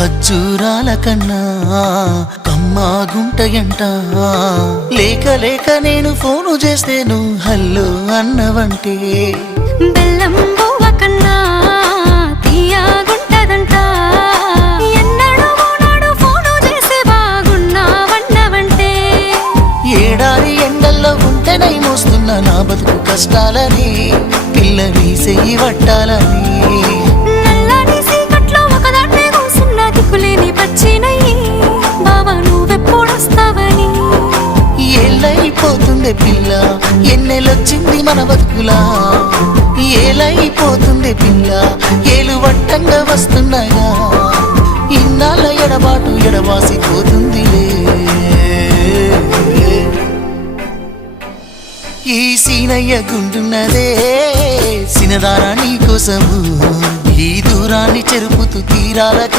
ఖర్జూరాల కన్నా కమ్మాగుంటయంట. లేక లేక నేను ఫోను చేస్తే నువ్వు హల్లో అన్నవంటే బెల్లం బువ్వ కన్నా తీయగుంటదంట. ఎన్నడూ నాడు ఫోను చేసి బాగున్నావన్నవంటే ఏడాది ఎండల్లో ఉంటేనై మోస్తున్న నా బతుకు కష్టాలని పిల్లని చెయ్యి పట్టాలని. నల్లని సీకట్లో ఒకదాన్నే కూసున్న దిక్కులేని పచ్చినయ్యి బావా నువ్వెప్పుడొస్తావని. ఏళ్ళైపోతుంది పిల్ల ఎన్నెలొచ్చింది మన బతుకులా. ఏలైపోతుంది పిల్ల ఏలు వట్టంగా వస్తున్నాయా. ఇన్నాళ్ళ ఎడబాటు ఎడవాసిపోతుందిలే. ఈ సీనయ్య గుంటున్నదే సినదారా నీ కోసము. ఈ దూరాన్ని చెరుపుతూ తీరాల